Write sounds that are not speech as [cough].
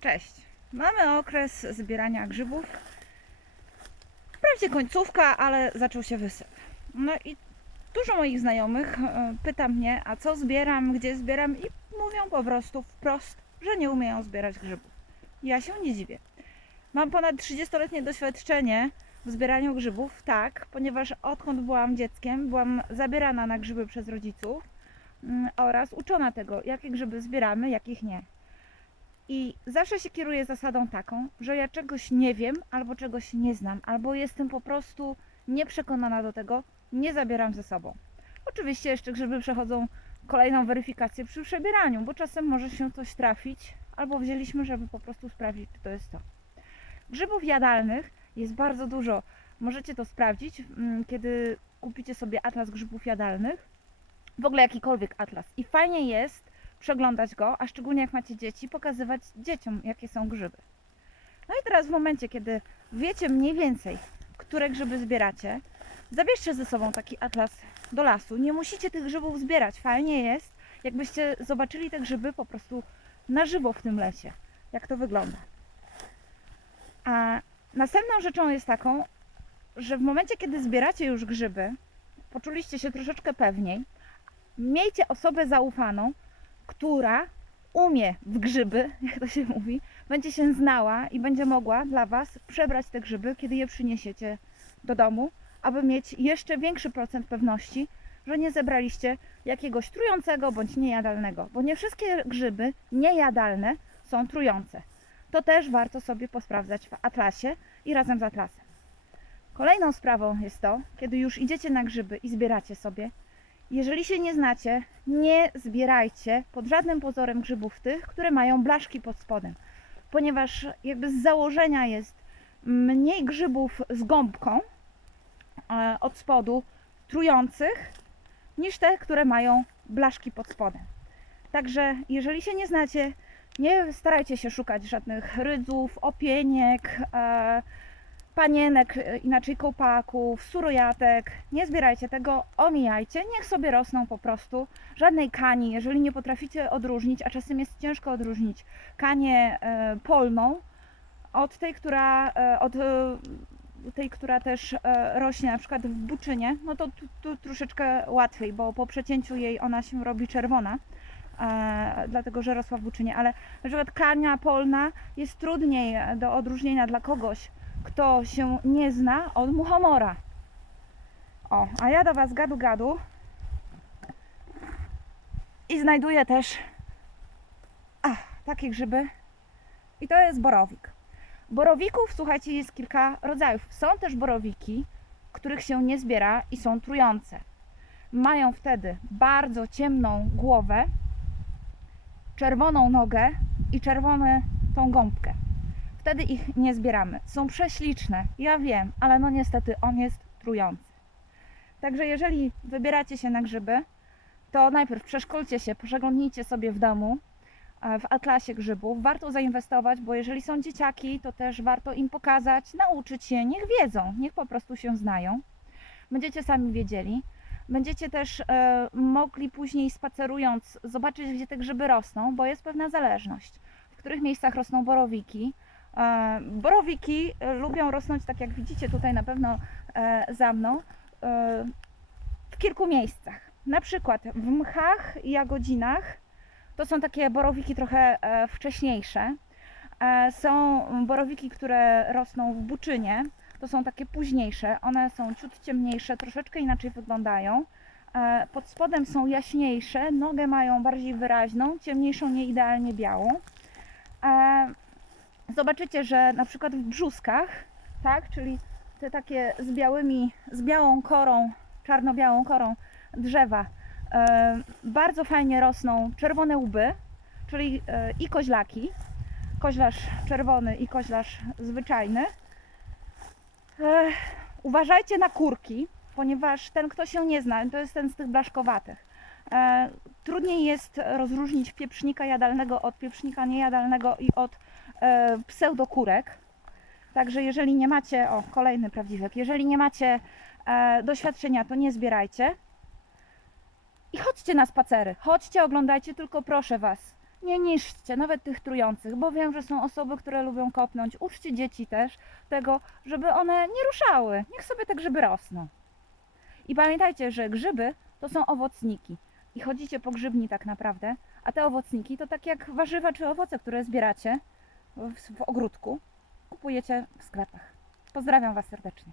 Cześć. Mamy okres zbierania grzybów. Wprawdzie końcówka, ale zaczął się wysyp. No i dużo moich znajomych e, pyta mnie, a co zbieram, gdzie zbieram i mówią po prostu wprost, że nie umieją zbierać grzybów. Ja się nie dziwię. Mam ponad 30-letnie doświadczenie w zbieraniu grzybów, tak, ponieważ odkąd byłam dzieckiem, byłam zabierana na grzyby przez rodziców mm, oraz uczona tego, jakie grzyby zbieramy, jakich nie. I zawsze się kieruję zasadą taką, że ja czegoś nie wiem, albo czegoś nie znam, albo jestem po prostu nieprzekonana do tego, nie zabieram ze sobą. Oczywiście jeszcze grzyby przechodzą kolejną weryfikację przy przebieraniu, bo czasem może się coś trafić, albo wzięliśmy, żeby po prostu sprawdzić, czy to jest to. Grzybów jadalnych jest bardzo dużo. Możecie to sprawdzić, mm, kiedy kupicie sobie atlas grzybów jadalnych, w ogóle jakikolwiek atlas. I fajnie jest przeglądać go, a szczególnie jak macie dzieci, pokazywać dzieciom, jakie są grzyby. No i teraz w momencie, kiedy wiecie mniej więcej, które grzyby zbieracie, zabierzcie ze sobą taki atlas do lasu. Nie musicie tych grzybów zbierać. Fajnie jest, jakbyście zobaczyli te grzyby po prostu na żywo w tym lesie, jak to wygląda. A następną rzeczą jest taką, że w momencie, kiedy zbieracie już grzyby, poczuliście się troszeczkę pewniej, miejcie osobę zaufaną, która umie w grzyby, [laughs] jak to się mówi, będzie się znała i będzie mogła dla Was przebrać te grzyby, kiedy je przyniesiecie do domu, aby mieć jeszcze większy procent pewności, że nie zebraliście jakiegoś trującego bądź niejadalnego, bo nie wszystkie grzyby niejadalne są trujące. To też warto sobie posprawdzać w atlasie i razem z atlasem. Kolejną sprawą jest to, kiedy już idziecie na grzyby i zbieracie sobie, jeżeli się nie znacie, nie zbierajcie pod żadnym pozorem grzybów tych, które mają blaszki pod spodem, ponieważ jakby z założenia jest mniej grzybów z gąbką e, od spodu trujących niż te, które mają blaszki pod spodem. Także jeżeli się nie znacie, nie starajcie się szukać żadnych rydzów, opieniek, e, panienek, e, inaczej kołpaków, surojatek. Nie zbierajcie tego, omijajcie, niech sobie rosną po prostu. Żadnej kani, jeżeli nie potraficie odróżnić, a czasem jest ciężko odróżnić kanię e, polną od tej, która e, od tej, która też rośnie na przykład w buczynie, no to tu, tu troszeczkę łatwiej, bo po przecięciu jej ona się robi czerwona, e, dlatego że rosła w buczynie, ale na przykład kania polna jest trudniej do odróżnienia dla kogoś, kto się nie zna od muchomora. O, a ja do Was gadu gadu i znajduję też ach, takie grzyby i to jest borowik. Borowików, słuchajcie, jest kilka rodzajów. Są też borowiki, których się nie zbiera i są trujące. Mają wtedy bardzo ciemną głowę, czerwoną nogę i czerwoną tą gąbkę. Wtedy ich nie zbieramy. Są prześliczne, ja wiem, ale no niestety on jest trujący. Także jeżeli wybieracie się na grzyby, to najpierw przeszkolcie się, przeglądnijcie sobie w domu, e, w atlasie grzybów. Warto zainwestować, bo jeżeli są dzieciaki, to też warto im pokazać, nauczyć się, niech wiedzą, niech po prostu się znają. Będziecie sami wiedzieli. Będziecie też e, mogli później spacerując zobaczyć, gdzie te grzyby rosną, bo jest pewna zależność. W których miejscach rosną borowiki. E, borowiki e, lubią rosnąć, tak jak widzicie tutaj na pewno e, za mną, w kilku miejscach. Na przykład w mchach i jagodzinach to są takie borowiki trochę wcześniejsze. Są borowiki, które rosną w buczynie. To są takie późniejsze. One są ciut ciemniejsze, troszeczkę inaczej wyglądają. Pod spodem są jaśniejsze, nogę mają bardziej wyraźną, ciemniejszą, nie idealnie białą. Zobaczycie, że na przykład w brzuskach, tak, czyli te takie z białymi, z białą korą, czarno-białą korą drzewa, e, bardzo fajnie rosną czerwone łby, czyli e, i koźlaki, koźlarz czerwony i koźlarz zwyczajny. E, uważajcie na kurki, ponieważ ten, kto się nie zna, to jest ten z tych blaszkowatych. Trudniej jest rozróżnić pieprznika jadalnego od pieprznika niejadalnego i od pseudokurek. Także jeżeli nie macie, o kolejny prawdziwek, jeżeli nie macie e, doświadczenia, to nie zbierajcie. I chodźcie na spacery, chodźcie, oglądajcie, tylko proszę Was, nie niszczcie nawet tych trujących, bo wiem, że są osoby, które lubią kopnąć. Uczcie dzieci też tego, żeby one nie ruszały. Niech sobie te grzyby rosną. I pamiętajcie, że grzyby to są owocniki. I chodzicie po grzybni tak naprawdę, a te owocniki to tak jak warzywa czy owoce, które zbieracie w, w ogródku, kupujecie w sklepach. Pozdrawiam Was serdecznie.